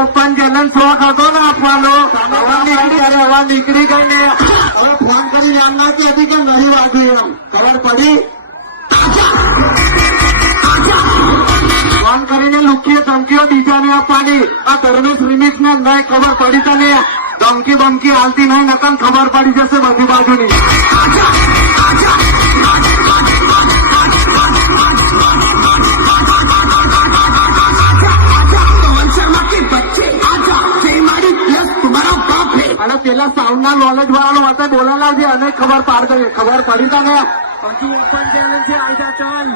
open channel શોખ હતો ને આપવાનો હવા નીકળી ગઈ ને હવે ફોન કરી જાણ નાખી હતી કે નહીં વાગ્યું એમ ખબર પડી ફોન કરીને લુકીએ ધમકીઓ બીજાને આપવાની આ ધર્મેશ રિમિક્સ ને નહીં ખબર પડી તને ધમકી બમકી હાલતી નહીં નકલ ખબર પડી જશે બધી બાજુની અને પેલા સાઉન્ડ ના નોલેજ વાળાનો વાતે બોલેલા છે અને ખબર પડી તને પછી ઓપન ચેલેન્જ છે આજા ચાલ